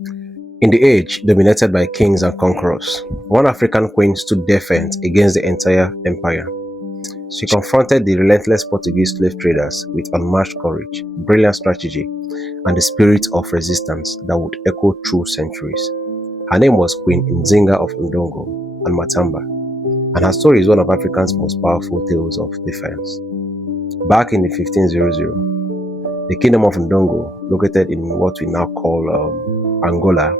In the age dominated by kings and conquerors, one African queen stood defiant against the entire empire. She confronted the relentless Portuguese slave traders with unmatched courage, brilliant strategy, and the spirit of resistance that would echo through centuries. Her name was Queen Nzinga of Ndongo and Matamba, and her story is one of Africa's most powerful tales of defiance. Back in the 1500s, the kingdom of Ndongo, located in what we now call Angola,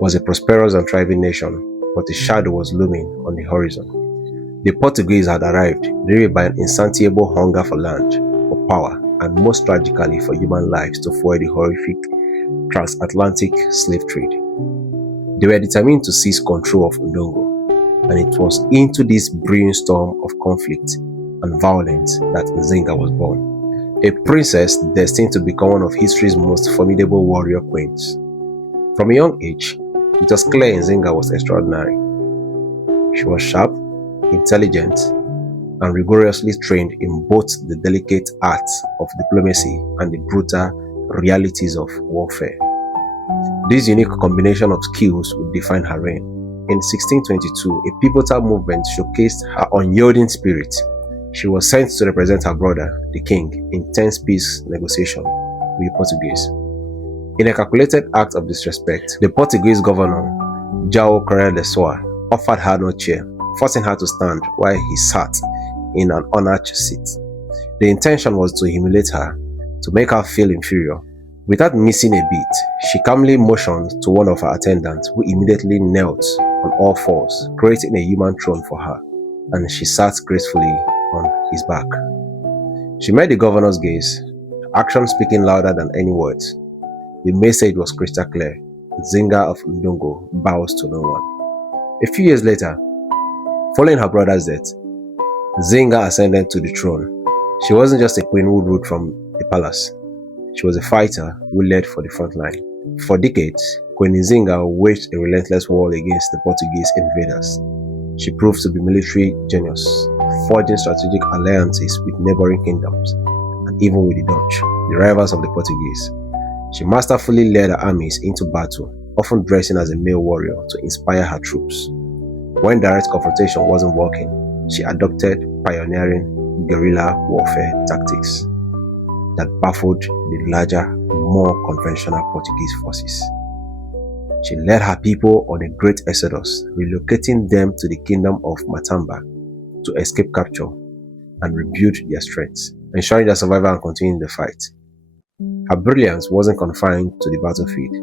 was a prosperous and thriving nation, but a shadow was looming on the horizon. The Portuguese had arrived, driven by an insatiable hunger for land, for power, and most tragically for human lives to fuel the horrific transatlantic slave trade. They were determined to seize control of Ndongo, and it was into this brewing storm of conflict and violence that Nzinga was born, a princess destined to become one of history's most formidable warrior queens. From a young age, it was clear Nzinga was extraordinary. She was sharp, intelligent, and rigorously trained in both the delicate arts of diplomacy and the brutal realities of warfare. This unique combination of skills would define her reign. In 1622, a pivotal movement showcased her unyielding spirit. She was sent to represent her brother, the king, in tense peace negotiations with the Portuguese. In a calculated act of disrespect, the Portuguese governor, João Correia de Soa, offered her no chair, forcing her to stand while he sat in an unarched seat. The intention was to humiliate her, to make her feel inferior. Without missing a beat, she calmly motioned to one of her attendants, who immediately knelt on all fours, creating a human throne for her, and she sat gracefully on his back. She met the governor's gaze, action speaking louder than any words. The message was crystal clear: Nzinga of Ndongo bows to no one. A few years later, following her brother's death, Nzinga ascended to the throne. She wasn't just a queen who ruled from the palace. She was a fighter who led for the front line. For decades, Queen Nzinga waged a relentless war against the Portuguese invaders. She proved to be military genius, forging strategic alliances with neighboring kingdoms, and even with the Dutch, the rivals of the Portuguese. She masterfully led her armies into battle, often dressing as a male warrior to inspire her troops. When direct confrontation wasn't working, she adopted pioneering guerrilla warfare tactics that baffled the larger, more conventional Portuguese forces. She led her people on a great exodus, relocating them to the kingdom of Matamba to escape capture and rebuild their strength, ensuring their survival and continuing the fight. Her brilliance wasn't confined to the battlefield.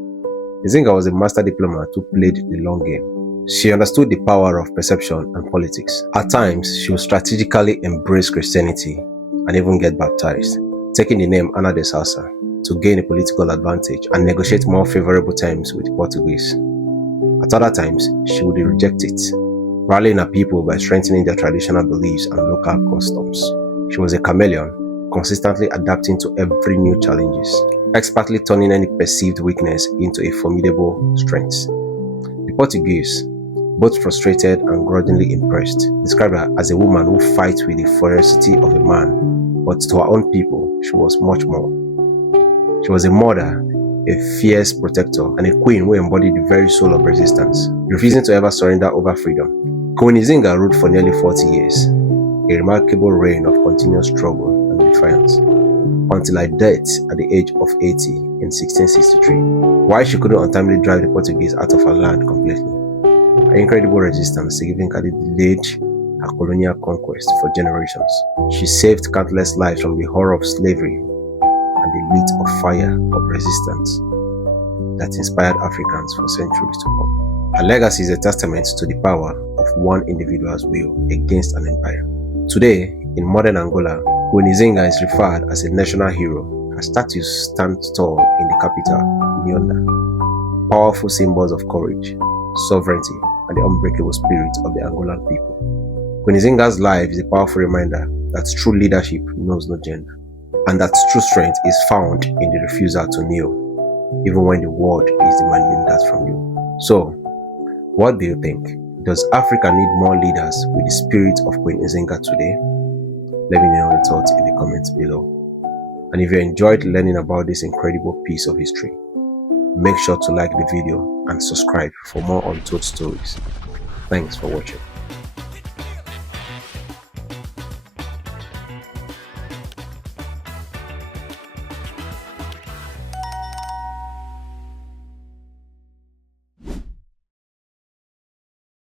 Nzinga was a master diplomat who played the long game. She understood the power of perception and politics. At times, she would strategically embrace Christianity and even get baptized, taking the name Ana de Salsa to gain a political advantage and negotiate more favorable terms with the Portuguese. At other times, she would reject it, rallying her people by strengthening their traditional beliefs and local customs. She was a chameleon, consistently adapting to every new challenges, expertly turning any perceived weakness into a formidable strength. The Portuguese, both frustrated and grudgingly impressed, described her as a woman who fights with the ferocity of a man, but to her own people, she was much more. She was a mother, a fierce protector, and a queen who embodied the very soul of resistance, refusing to ever surrender over freedom. Queen Nzinga ruled for nearly 40 years, a remarkable reign of continuous struggle and defiance, until her death at the age of 80 in 1663, while she couldn't untimely drive the Portuguese out of her land completely. Her incredible resistance significantly delayed her colonial conquest for generations. She saved countless lives from the horror of slavery and the lit of fire of resistance that inspired Africans for centuries to come. Her legacy is a testament to the power of one individual's will against an empire. Today, in modern Angola, Queen Nzinga is referred as a national hero. Her statue stands tall in the capital, Luanda, powerful symbols of courage, sovereignty, and the unbreakable spirit of the Angolan people. Queen Nzinga's life is a powerful reminder that true leadership knows no gender, and that true strength is found in the refusal to kneel, even when the world is demanding that from you. So, what do you think? Does Africa need more leaders with the spirit of Queen Nzinga today? Let me know your thoughts in the comments below. And if you enjoyed learning about this incredible piece of history, Make sure to like the video and subscribe for more untold stories. Thanks for watching.